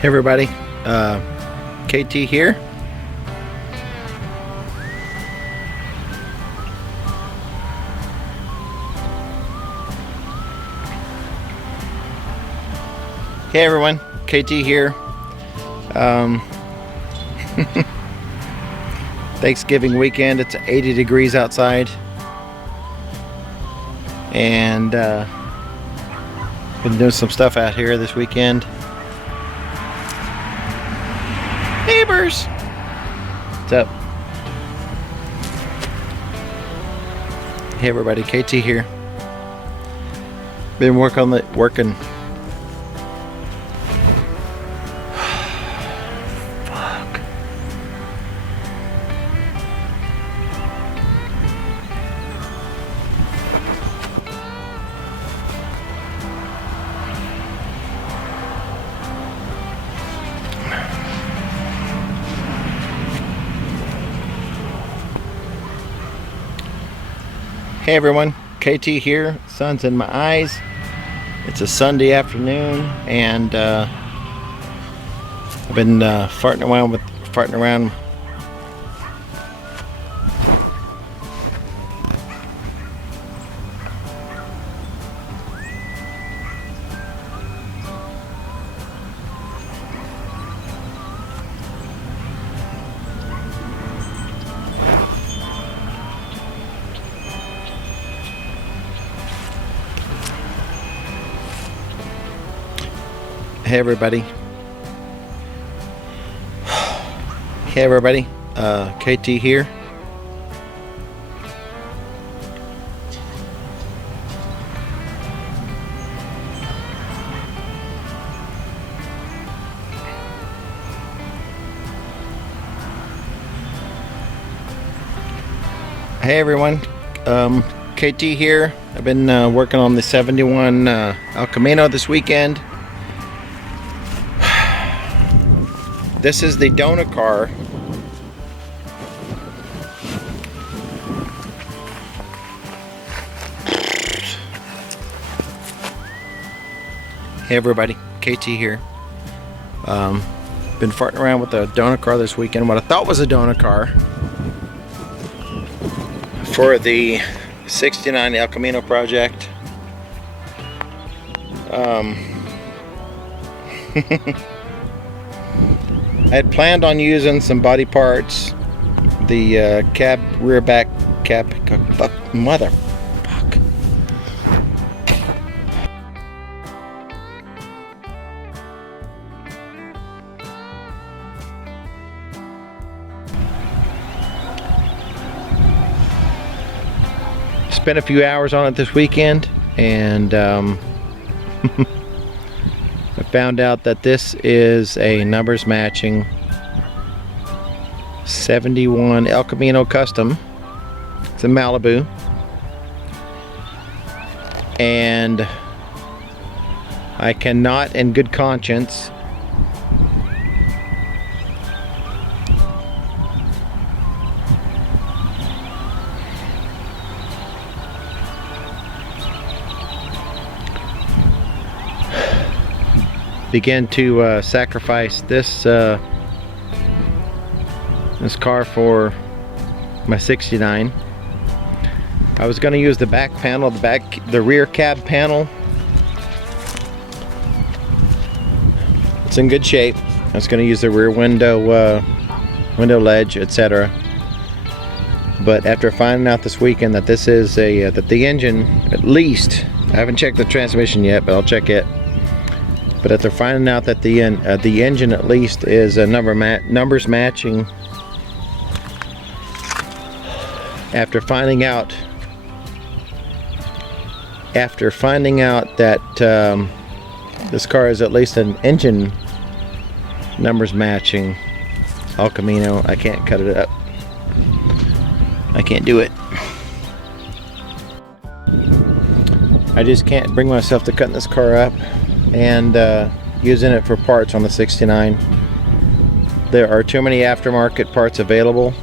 Hey everybody, KT here. Hey everyone, KT here. Thanksgiving weekend, it's 80 degrees outside. And been doing some stuff out here this weekend. Neighbors! What's up? Hey everybody, KT here. Been working. Fuck. Hey everyone, KT here. Sun's in my eyes. It's a Sunday afternoon, and I've been farting around. Hey everybody. Hey everybody. KT here. Hey everyone. KT here. I've been working on the 71 El Camino this weekend. This is the donut car. Hey everybody, KT here. Been farting around with a donut car this weekend. What I thought was a donut car for the 69 El Camino project. I had planned on using some body parts, the cab, rear back cab, fuck, mother, fuck. Spent a few hours on it this weekend, and I found out that this is a numbers matching 71 El Camino Custom. It's a Malibu, and I cannot in good conscience begin to sacrifice this this car for my 69. I was going to use the back panel, the rear cab panel. It's in good shape. I was going to use the rear window ledge, etc. But after finding out this weekend that this is that the engine, at least, I haven't checked the transmission yet, but I'll check it. But after finding out that the engine at least is a numbers matching, after finding out that this car is at least an engine numbers matching El Camino, I can't cut it up. I can't do it. I just can't bring myself to cutting this car up and using it for parts on the 69. There are too many aftermarket parts available.